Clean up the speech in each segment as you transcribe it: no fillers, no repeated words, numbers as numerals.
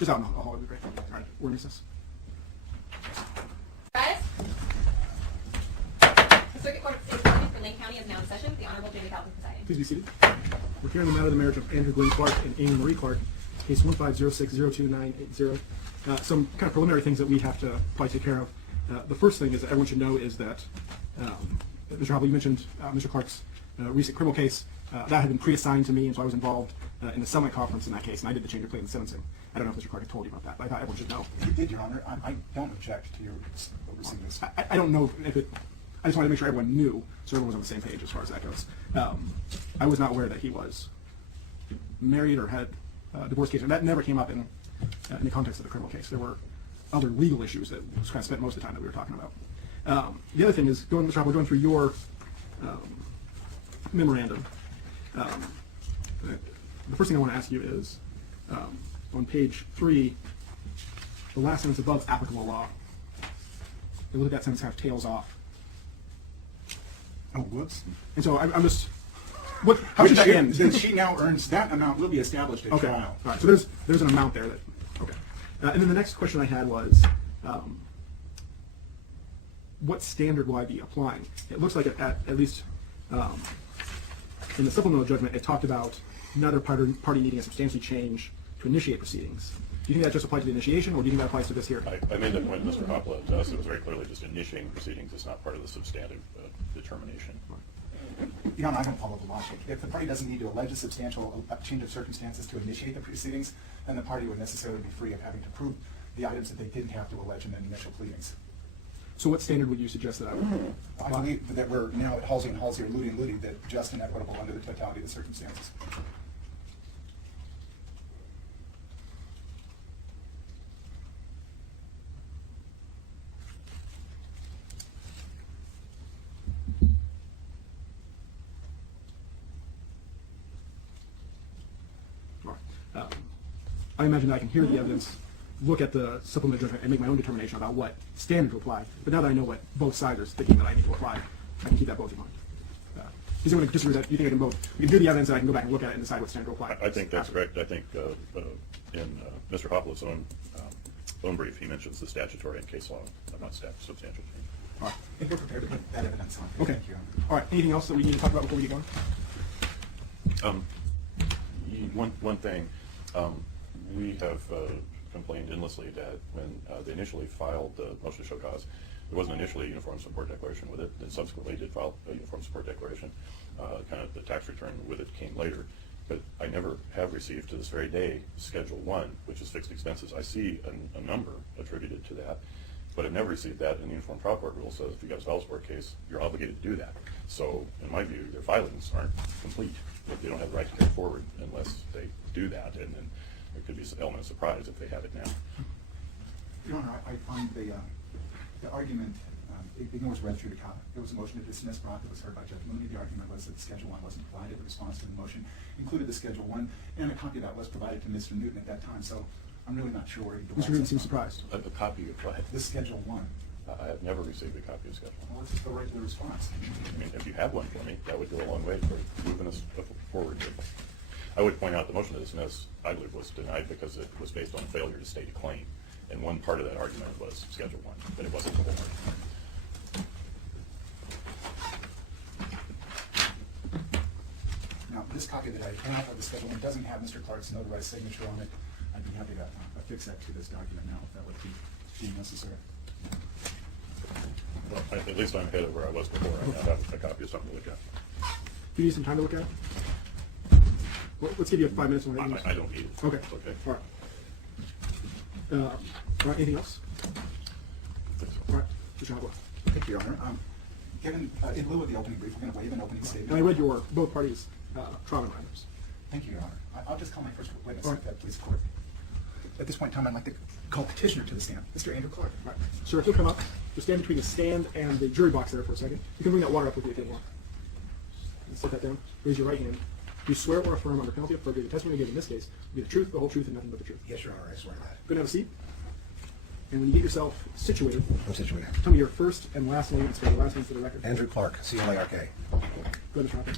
Just out in the hall would be great. All right, we're this. Rise. The Circuit Court is appointed for Lake County is now in session. The Honorable Jamie Calvin presiding. Please be seated. We're hearing the matter of the marriage of Andrew Glenn Clark and Amy Marie Clark, case 150602980. Some kind of preliminary things that we have to probably take care of. The first thing is that everyone should know is that Mr. Hobble, you mentioned Mr. Clark's recent criminal case. That had been pre-assigned to me, and so I was involved in the settlement conference in that case, and I did the change of plea in the sentencing. I don't know if Mr. Clark had told you about that, but I thought everyone should know. You did, Your Honor. I don't object to your overseeing this. I don't know if it. I just wanted to make sure everyone knew, so everyone was on the same page as far as that goes. I was not aware that he was married or had a divorce case, and that never came up in the context of the criminal case. There were other legal issues that was kind of spent most of the time that we were talking about. The other thing is, Mr. Hobble, going through your memorandum, the first thing I want to ask you is, on page 3, the last sentence above applicable law. You look at that sentence, kind of tails off. Oh, whoops. And so I'm just, How should that end? Then she now earns that amount will be established at Okay. trial. All right. So there's an amount there that. Okay. And then the next question I had was, what standard will I be applying? It looks like at least in the supplemental judgment, it talked about neither party needing a substantial change to initiate proceedings. Do you think that just applies to the initiation, or do you think that applies to this here? I made that point to Mr. Hopla. To us, it was very clearly just initiating proceedings. It's not part of the substantive determination. Your Honor, I don't follow the logic. If the party doesn't need to allege a substantial change of circumstances to initiate the proceedings, then the party would necessarily be free of having to prove the items that they didn't have to allege in the initial pleadings. So what standard would you suggest that I would? I believe that we're now at Halsey and Halsey or Ludi and Ludi, that just and equitable under the totality of the circumstances. I imagine that I can hear the evidence, look at the supplemental judgment, and make my own determination about what standard to apply. But now that I know what both sides are thinking that I need to apply, I can keep that both in mind. Is anyone disagree that you think I can both? We can do the evidence, and I can go back and look at it and decide what standard to apply. I think that's correct. I think in Mr. Hopla's own brief, he mentions the statutory and case law, not substantial change. All right. If we're prepared to put that evidence on. Okay. Thank you, Your Honor. All right. Anything else that we need to talk about before we get going? One thing, we have complained endlessly that when they initially filed the motion to show cause, there wasn't initially a uniform support declaration with it, and subsequently did file a uniform support declaration. Kind of the tax return with it came later. But I never have received to this very day Schedule 1, which is fixed expenses. I see a number attributed to that, but I've never received that. And the Uniform Trial Court rule says if you've got a spousal support case, you're obligated to do that. So in my view, their filings aren't complete. They don't have the right to carry forward unless they do that, and then there could be some element of surprise if they have it now. Your Honor, I find the argument ignores res judicata. There was a motion to dismiss brought that was heard by Judge Mooney. The argument was that Schedule 1 wasn't provided. The response to the motion included the Schedule 1, and a copy of that was provided to Mr. Newton at that time. So I'm really not sure where he derives Mr. Newton that seems from. surprised. A copy of what? The Schedule 1. I have never received a copy of Schedule 1. Well, it's just the regular response. I mean, if you have one for me, that would go a long way for moving us forward. I would point out the motion to dismiss, I believe, was denied because it was based on failure to state a claim. And one part of that argument was Schedule 1, but it wasn't the whole argument. Now, this copy that I have of the Schedule 1 doesn't have Mr. Clark's notarized signature on it. I'd be happy to affix that to this document now if that would be necessary. Well, at least I'm ahead of where I was before. I now have a copy of something to look at. Do you need some time to look at it? Well, let's give you 5 minutes. I don't need it. Okay. Okay. All right. All right. Anything else? All right. Mr. Hobble. Thank you, Your Honor. Given, in lieu of the opening brief, we're going to waive an opening statement. And I read your both parties' trial memorandums. Thank you, Your Honor. I'll just call my first witness, All right. if that please the court. At this point in time, I'd like to call petitioner to the stand, Mr. Andrew Clark. All right. Sir, if you'll come up, just stand between the stand and the jury box there for a second. You can bring that water up with you if you want. And set that down. Raise your right hand. Do you swear or affirm under penalty of perjury the testimony you give in this case will be the truth, the whole truth, and nothing but the truth? Yes, Your Honor, I swear that. Go and have a seat. And when you get yourself situated, I'm situated. tell me your first and last name and spell your last name for the record. Andrew Clark, C-L-A-R-K. Go ahead, Mr. Hopper.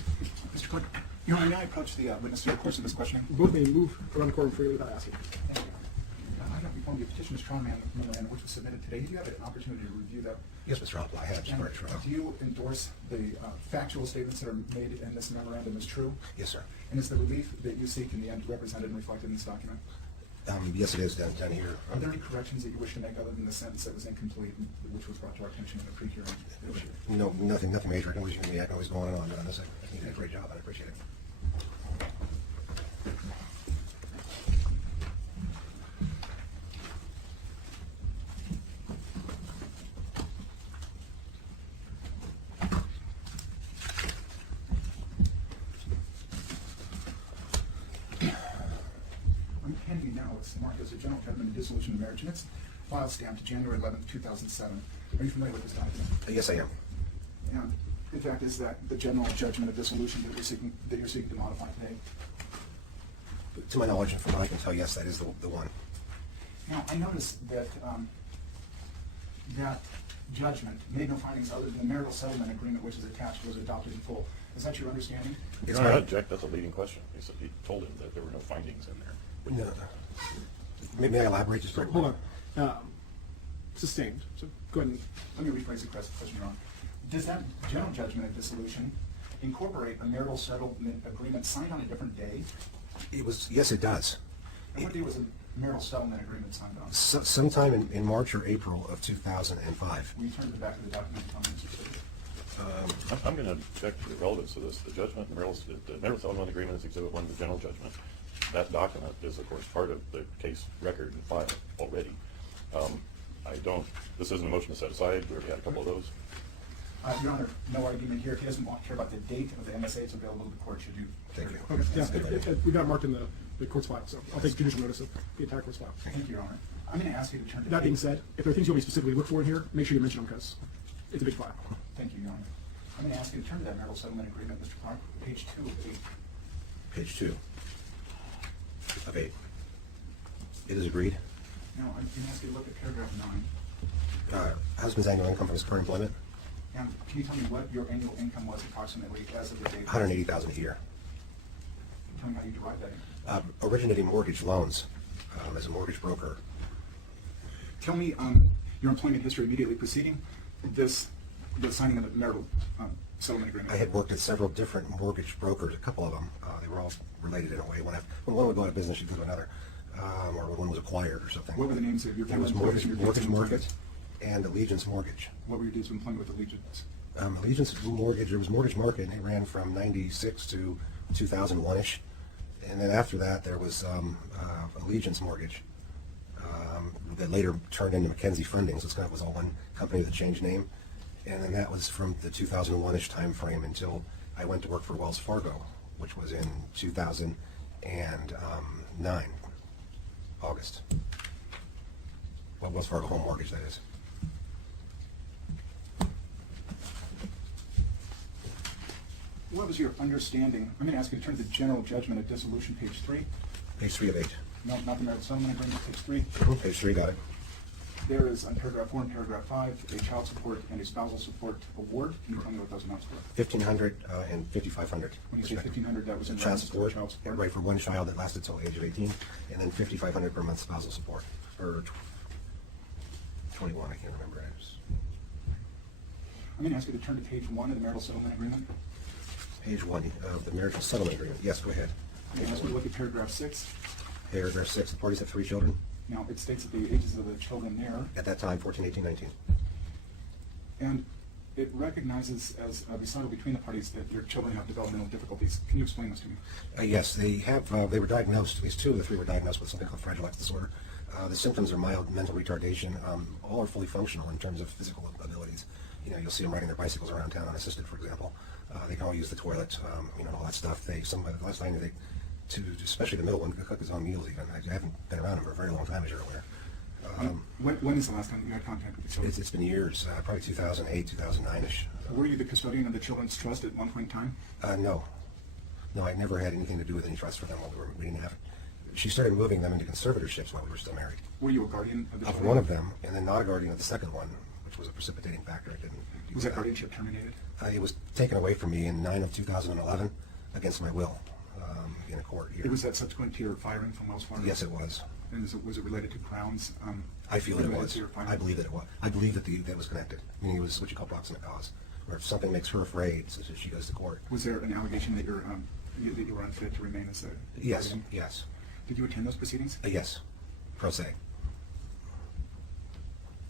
Mr. Clark, Your Honor, may I approach the witness through the course of this questioning? You both may move around the courtroom freely without asking. Thank you. petitioner's trial memorandum, which was submitted today, do you have an opportunity to review that? Yes, Mr. Alpla, I have, And Mr. Trial. do you endorse the factual statements that are made in this memorandum as true? Yes, sir. And is the relief that you seek in the end represented and reflected in this document? Yes, it is down here. Are there any corrections that you wish to make other than the sentence that was incomplete, which was brought to our attention in the pre-hearing issue? No, nothing major. I can always go on and on this. I think you did a great job, and I appreciate it. I'm handing you now what's marked as a general judgment of dissolution of marriage, and it's file stamped January 11th, 2007. Are you familiar with this document? Yes, I am. And in fact, is that the general judgment of dissolution that you're seeking to modify today? To my knowledge, and from what I can tell, yes, that is the one. Now, I noticed that that judgment made no findings other than the marital settlement agreement, which is attached, was adopted in full. Is that your understanding? It's I not- object, that's a leading question. He told him that there were no findings in there. No. May I elaborate just for? Hold on. Sustained. So go ahead and. Let me rephrase the question, Your Honor. Does that general judgment of dissolution incorporate a marital settlement agreement signed on a different day? It was. Yes, it does. And what day was the marital settlement agreement signed on? Sometime in March or April of 2005. Will you turn to the back of the document and tell me specifically? I'm going to check the relevance of this. The judgment, the marital settlement agreement is Exhibit 1 of the general judgment. That document is, of course, part of the case record and file already. This isn't a motion to set aside. We already had a couple of those. Your Honor, no argument here. If he doesn't care about the date of the MSA, it's available to the court should you. Thank you. Okay, yeah, That's good. we got it marked in the court's file, so I'll take judicial notice of the entire court's file. Thank you, Your Honor. I'm going to ask you to turn to. That being said, if there are things you want me to specifically look for in here, make sure you mention them because it's a big file. Thank you, Your Honor. I'm going to ask you to turn to that marital settlement agreement, Mr. Clark, page 2 of 8. Page 2 of 8. It is agreed. Now, I'm going to ask you to look at paragraph 9. Husband's annual income from his current employment, And can you tell me what your annual income was approximately as of the date? $180,000 a year. Tell me how you derived that. Originating mortgage loans as a mortgage broker. Tell me your employment history immediately preceding the signing of the marital settlement agreement. I had worked at several different mortgage brokers, a couple of them. They were all related in a way. When one would go out of business, you'd go to another, or when one was acquired or something. What were the names of your It was employers and your dates Mortgage of Market employment? and Allegiance Mortgage. What were your dates of employment with Allegiance? Allegiance Mortgage, there was Mortgage Market, and it ran from 96 to 2001-ish. And then after that, there was Allegiance Mortgage that later turned into Mackenzie Funding, so it was all one company with a changed name. And then that was from the 2001-ish time frame until I went to work for Wells Fargo, which was in 2009, August. Well, Wells Fargo Home Mortgage, that is. What was your understanding? I'm going to ask you to turn to the general judgment of dissolution, page 3. Page 3 of 8. No, not the marital settlement agreement, page 3. Page 3, got it. There is on paragraph 4 and paragraph 5 a child support and a spousal support award. Can you tell me what those amounts were? $1,500 and $5,500. When you say 1,500, that was in Child reference to support, child support. right, for one child that lasted till the age of 18, and then $5,500 per month spousal support, or 21, I can't remember. I'm going to ask you to turn to page 1 of the marital settlement agreement. Page 1 of the marital settlement agreement. Yes, go ahead. I'm going to ask you to look at paragraph 6. Paragraph 6, the parties have 3 children. Now, it states that the ages of the children there, At that time, 14, 18, 19. and it recognizes as a recital between the parties that your children have developmental difficulties. Can you explain this to me? Yes, they were diagnosed, at least 2 of the 3 were diagnosed with something called Fragile X disorder. The symptoms are mild mental retardation. All are fully functional in terms of physical abilities. You'll see them riding their bicycles around town unassisted, for example. They can all use the toilet, all that stuff. Last time especially the middle one, could cook his own meals even. I haven't been around him for a very long time, as you're aware. When is the last time you had contact with the children? It's been years, probably 2008, 2009-ish. Were you the custodian of the children's trust at one point in time? No. No, I never had anything to do with any trust for them while we didn't have it. She started moving them into conservatorships while we were still married. Were you a guardian of the Of children? one of them, and then not a guardian of the second one, which was a precipitating factor. I didn't. Was that guardianship terminated? It was taken away from me in 9 of 2011 against my will in a court here. Was that subsequent to your firing from Wells Fargo? Yes, it was. And was it related to Crown's? I feel that it related was. to your finding? I believe that it was. I believe that that was connected. Meaning it was what you call proximate cause, or if something makes her afraid, so she goes to court. Was there an allegation that you were unfit to remain as a Yes, guardian? yes, Did you attend those proceedings? yes, pro se.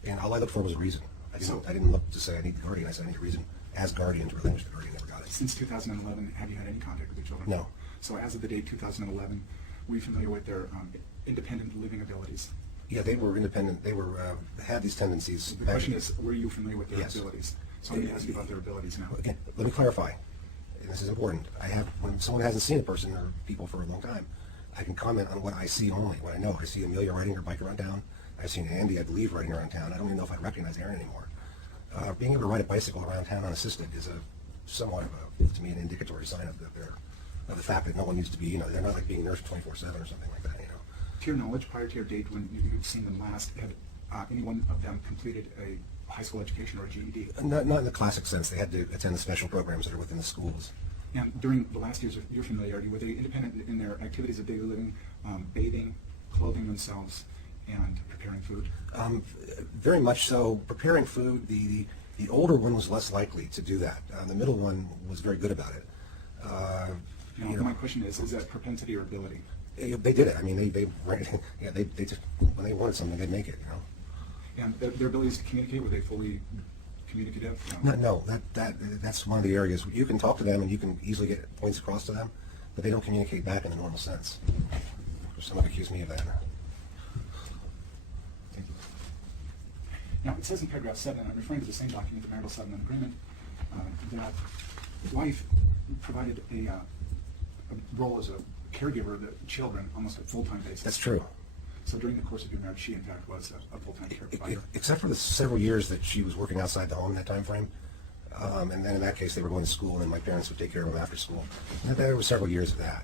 And all I looked for was a reason. I didn't look to say I need the guardian. I said I need a reason as guardian to relinquish the guardian. Never got it. Since 2011, have you had any contact with the children? No. So as of the date 2011, were you familiar with their independent living abilities? Yeah, they were independent. They were had these tendencies. The question is, were you familiar with their Yes. abilities? So I'm going to ask you about their abilities now. Again, let me clarify. And this is important. When someone hasn't seen a person or people for a long time, I can comment on what I see only, what I know. I see Amelia riding her bike around town. I've seen Andy, I believe, riding around town. I don't even know if I recognize Aaron anymore. Being able to ride a bicycle around town unassisted is somewhat of to me, an indicatory sign of the fact that no one needs to be, they're not like being nursed 24/7 or something like that, To your knowledge, prior to your date when you'd seen them last, had any one of them completed a high school education or a GED? Not in the classic sense. They had to attend the special programs that are within the schools. And during the last years of your familiarity, were they independent in their activities of daily living, bathing, clothing themselves, and preparing food? Very much so. Preparing food, the older one was less likely to do that. The middle one was very good about it. My question is that propensity or ability? They did it. I mean, they just, when they wanted something, they'd make it. And their abilities to communicate, were they fully communicative? No, that's one of the areas you can talk to them and you can easily get points across to them, but they don't communicate back in the normal sense. Someone accused me of that. Thank you. Now, it says in paragraph 7, I'm referring to the same document, the marital settlement agreement, that wife provided a role as a caregiver of the children almost at full-time basis. That's true. So during the course of your marriage, she in fact was a full-time care provider. Except for the several years that she was working outside the home in that time frame. And then in that case, they were going to school and my parents would take care of them after school. And there were several years of that.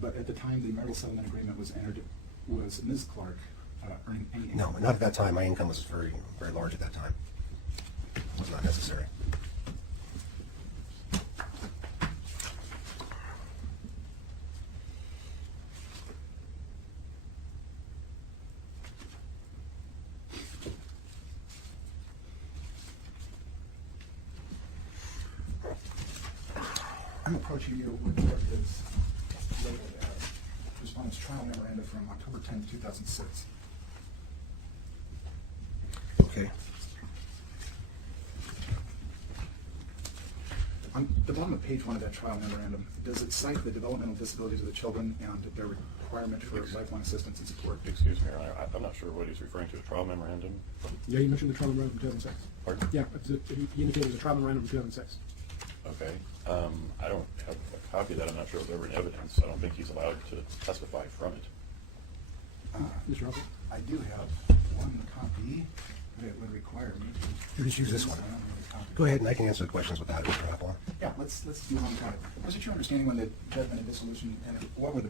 But at the time the marital settlement agreement was entered, was Ms. Clark earning any income? No, not at that time. My income was very, very large at that time. It was not necessary. I'm approaching you with what is labeled as Respondent's Trial Memoranda from October 10, 2006. Okay. On the bottom of page 1 of that trial memorandum, does it cite the developmental disabilities of the children and their requirement for lifelong assistance and support? Excuse me, Your Honor, I'm not sure what he's referring to, a trial memorandum? Yeah, you mentioned the trial memorandum from 2006. Pardon? Yeah, he indicated it was a trial memorandum from 2006. Okay. I don't have a copy of that. I'm not sure if there were evidence. I don't think he's allowed to testify from it. Mr. Russell? I do have one copy that would require me to... You just use this one. I don't have a copy. Go ahead and I can answer the questions without it, Mr. Hopper. Yeah, let's do one copy. Was it your understanding when the judgment of dissolution, and what were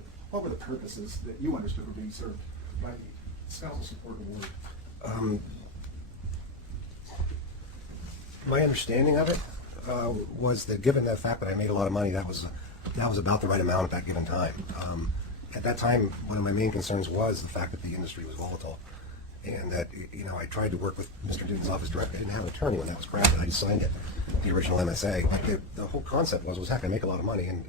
the purposes that you understood were being served by the spousal support award? My understanding of it was that given the fact that I made a lot of money, that was about the right amount at that given time. At that time, one of my main concerns was the fact that the industry was volatile, and that I tried to work with Mr. Newton's office directly. I didn't have an attorney when that was crafted. I just signed it, the original MSA. But the whole concept was heck, I make a lot of money, and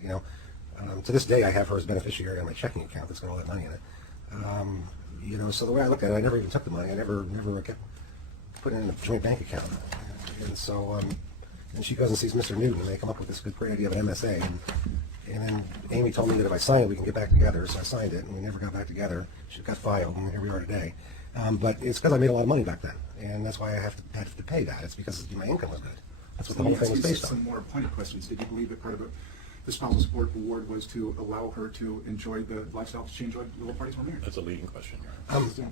to this day I have her as beneficiary on my checking account that's got all that money in it. So the way I looked at it, I never even took the money. I never kept put it in a joint bank account. And so, and she goes and sees Mr. Newton, and they come up with this great idea of an MSA. And then Amy told me that if I sign it, we can get back together. So I signed it, and we never got back together. She got filed, and here we are today. But it's because I made a lot of money back then, and that's why I had to pay that. It's because my income was good. That's what the whole thing was based Some on. more pointed questions. Did you believe that part of the spousal support award was to allow her to enjoy the lifestyle she enjoyed the parties were married? That's a leading question, Your Honor.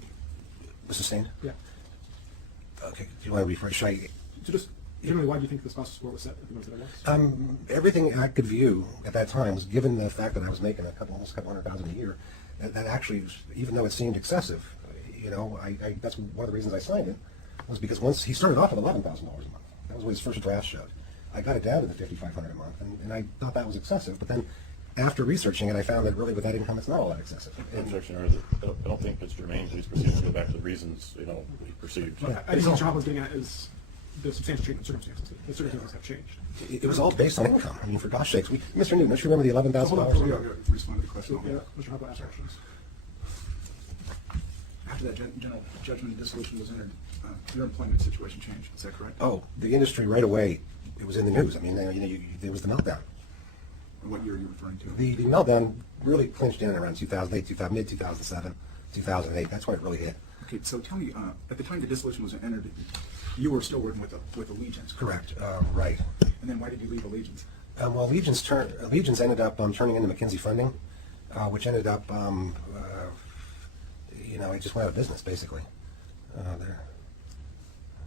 Was sustained? Yeah. Okay. Do you want to rephrase? Should I? So just generally, why do you think the spousal support was set at the moment that it was? Everything I could view at that time was, given the fact that I was making almost a couple $100,000 a year, that actually, even though it seemed excessive, that's one of the reasons I signed it, was because once he started off at $11,000 a month. That was what his first draft showed. I got it down to the $5,500 a month, and I thought that was excessive. But then, after researching it, I found that really with that income, it's not all that excessive. Objection, Your Honor. I don't think it's germane. Please proceed and go back to the reasons, we perceived. I think what Mr. Hoppe was getting at is the substantial change in circumstances. The circumstances have changed. It was all based on income. I mean, for gosh sakes, Mr. Newton, don't you remember the $11,000? Hold on, So, yeah, respond to the question. Mr. Hoppe asked questions. After that general judgment and dissolution was entered, your employment situation changed, is that correct? Oh, the industry right away, it was in the news. I mean, there was the meltdown. What year are you referring to? The meltdown really clinched in around 2008, mid-2007, 2008. That's when it really hit. Okay, so tell me, at the time the dissolution was entered, you were still working with Allegiance, correct? Right. And then why did you leave Allegiance? Well, Allegiance ended up turning into McKinsey Funding, which ended up, it just went out of business, basically.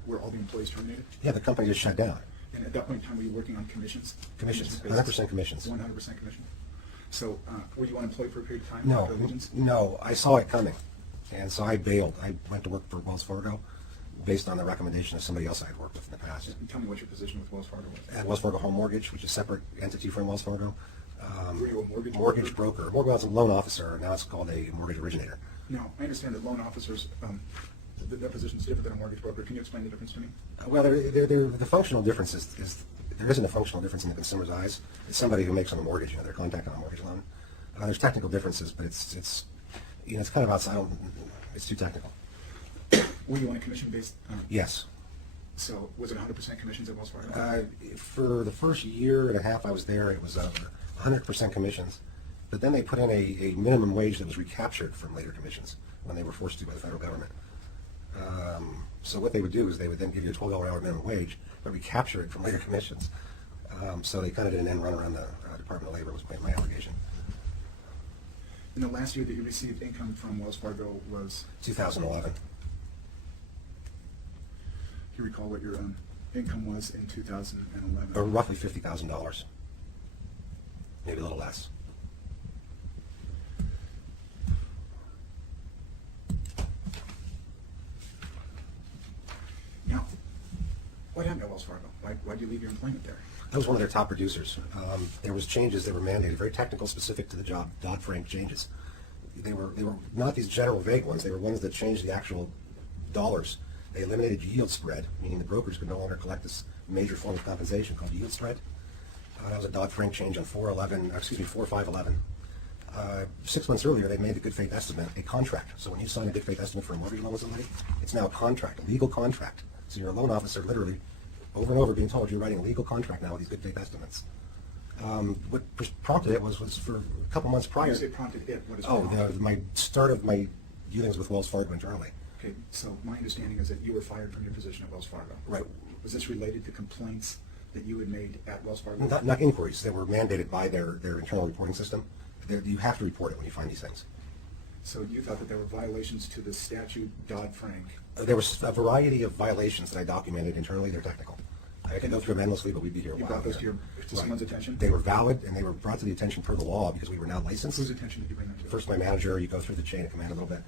Were all the employees terminated? Yeah, the company just shut down. And at that point in time, were you working on commissions? Commissions, basis? 100% commissions. 100% commission. So, were you unemployed for a period of time No, after Allegiance? no, I saw it coming, and so I bailed. I went to work for Wells Fargo based on the recommendation of somebody else I had worked with in the past. And tell me what your position with Wells Fargo was. At Wells Fargo Home Mortgage, which is a separate entity from Wells Fargo. Were you a mortgage broker? Mortgage was a loan officer, now it's called a mortgage originator. Now, I understand that loan officers, their position is different than a mortgage broker. Can you explain the difference to me? Well, the functional difference is there isn't a functional difference in the consumer's eyes. It's somebody who makes on a mortgage, they're contacting on a mortgage loan. There's technical differences, but it's kind of outside. It's too technical. Were you on a commission-based? Yes. So, was it 100% commissions at Wells Fargo? For the first year and a half I was there, it was 100% commissions. But then they put in a minimum wage that was recaptured from later commissions when they were forced to by the federal government. So what they would do is they would then give you a $12 an hour minimum wage, but recapture it from later commissions. So they kind of did an end run around the Department of Labor, was my allegation. And the last year that you received income from Wells Fargo was? 2011. Do you recall what your income was in 2011? Roughly $50,000. Maybe a little less. Now, what happened at Wells Fargo? Why did you leave your employment there? I was one of their top producers. There was changes that were mandated, very technical, specific to the job, Dodd-Frank changes. They were not these general vague ones. They were ones that changed the actual dollars. They eliminated yield spread, meaning the brokers could no longer collect this major form of compensation called yield spread. That was a Dodd-Frank change on 4/5/11. 6 months earlier, they made the good faith estimate a contract. So when you sign a good faith estimate for a mortgage loan with somebody, it's now a contract, a legal contract. So you're a loan officer, literally, over and over being told you're writing a legal contract now with these good faith estimates. What prompted it was for a couple months prior. You say prompted it. What is My start of my dealings with Wells Fargo internally. Okay, so my understanding is that you were fired from your position at Wells Fargo. Right. Was this related to complaints that you had made at Wells Fargo? Not inquiries. They were mandated by their internal reporting system. You have to report it when you find these things. So you thought that there were violations to the statute Dodd-Frank? There was a variety of violations that I documented internally. They're technical. I could go through them endlessly, but we'd be here a while. You brought those to here. someone's attention? They were valid, and they were brought to the attention per the law because we were now licensed. Whose attention did you bring them to? First my manager, you go through the chain of command a little bit.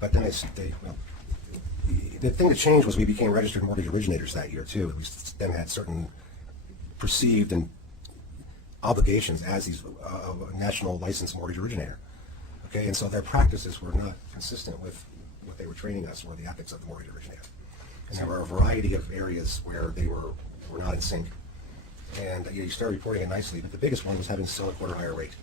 But then the thing that changed was we became registered mortgage originators that year too. We then had certain perceived and obligations as these national licensed mortgage originator. Okay, and so their practices were not consistent with what they were training us or the ethics of the mortgage originator. And there were a variety of areas where they were not in sync. And you started reporting it nicely, but the biggest one was having to sell a quarter higher rate.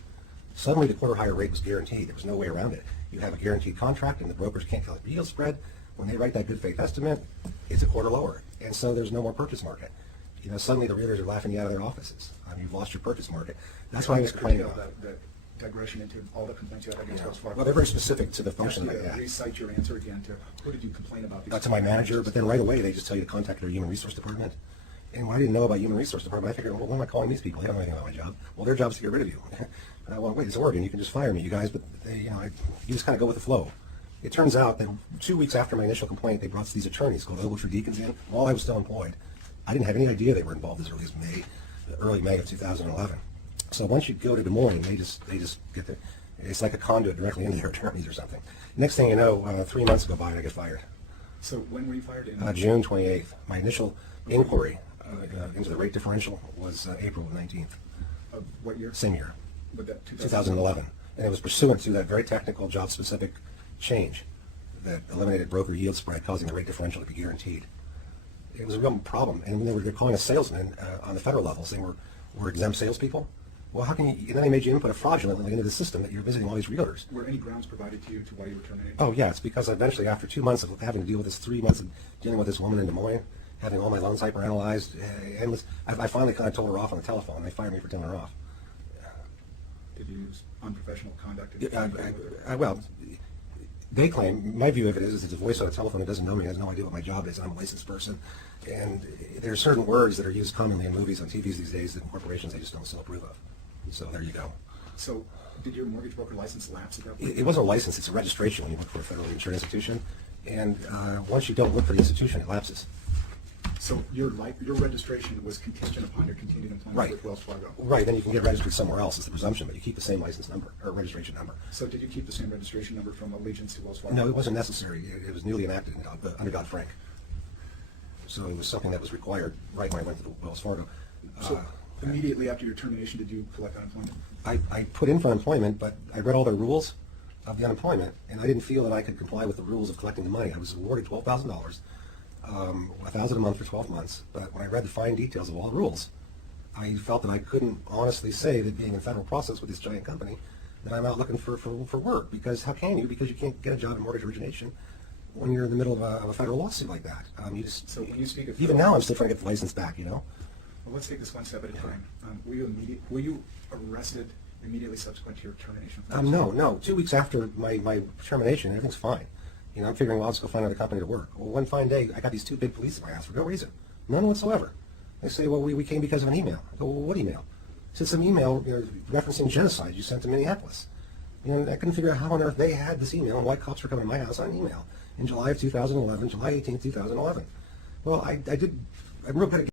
Suddenly the quarter higher rate was guaranteed. There was no way around it. You have a guaranteed contract and the brokers can't collect yield spread. When they write that good faith estimate, it's a quarter lower. And so there's no more purchase market. Suddenly the realtors are laughing you out of their offices. You've lost your purchase market. That's what I was complaining about. The digression into all the complaints you had against Wells Fargo. Well, they're very specific to the function that Actually, they had. recite your answer again to who did you complain about? To my manager, but then right away they just tell you to contact their human resource department. And when I didn't know about human resource department, I figured, well, what am I calling these people? They don't know anything about my job. Well, their job is to get rid of you. Well, wait, it's Oregon. You can just fire me, you guys. But you just kind of go with the flow. It turns out that 2 weeks after my initial complaint, they brought these attorneys called Ogletree Deacons in while I was still employed. I didn't have any idea they were involved as early as early May of 2011. So once you go to Des Moines, they just get there. It's like a conduit directly into their attorneys or something. Next thing you know, 3 months go by and I get fired. So when were you fired? June 28th. My initial inquiry into the rate differential was April 19th. Of what year? Same year. With that 2011. And it was pursuant to that very technical, job-specific change that eliminated broker yield spread, causing the rate differential to be guaranteed. It was a real problem. And when they're calling us salesmen on the federal level, saying we're exempt salespeople. Well, how can you, and then they made you input a fraudulently into the system that you're visiting all these realtors. Were any grounds provided to you to why you were terminated? Oh, yeah, it's because eventually, after 2 months of having to deal with this, 3 months of dealing with this woman in Des Moines, having all my loans hyperanalyzed, endless, I finally kind of told her off on the telephone, and they fired me for telling her off. Did you use unprofessional conduct? in communicating with her? Well, they claim, my view of it is it's a voice on a telephone who doesn't know me, has no idea what my job is, and I'm a licensed person. And there are certain words that are used commonly in movies, on TVs these days, that in corporations they just don't so approve of. So there you go. So, did your mortgage broker license lapse at that point? It wasn't a license, it's a registration when you work for a federally insured institution. And once you don't work for the institution, it lapses. So your registration was contingent upon your continued employment Right. with Wells Fargo? Right, then you can get registered somewhere else, is the presumption, but you keep the same license number, or registration number. So did you keep the same registration number from Allegiance to Wells Fargo? No, it wasn't necessary. It was newly enacted under Dodd-Frank. So it was something that was required right when I went to the Wells Fargo. So immediately after your termination, did you collect unemployment? I put in for unemployment, but I read all the rules of the unemployment, and I didn't feel that I could comply with the rules of collecting the money. I was awarded $12,000, $1,000 a month for 12 months, but when I read the fine details of all the rules, I felt that I couldn't honestly say that being in federal process with this giant company, that I'm out looking for work, because how can you? Because you can't get a job in mortgage origination when you're in the middle of a federal lawsuit like that. So when you speak of Even now I'm still trying to get the license back, you know? Well, let's take this one step at a time. Were you arrested immediately subsequent to your termination? from Wells Fargo? No. 2 weeks after my termination, everything's fine. You know, I'm figuring, well, I'll just go find another company to work. Well, one fine day, I got these 2 big police in my house for no reason. None whatsoever. They say, well, we came because of an email. I go, well, what email? It said some email referencing genocide you sent to Minneapolis. You know, I couldn't figure out how on earth they had this email and why cops were coming to my house on email in July of 2011, July 18th, 2011. Well, I'm real good at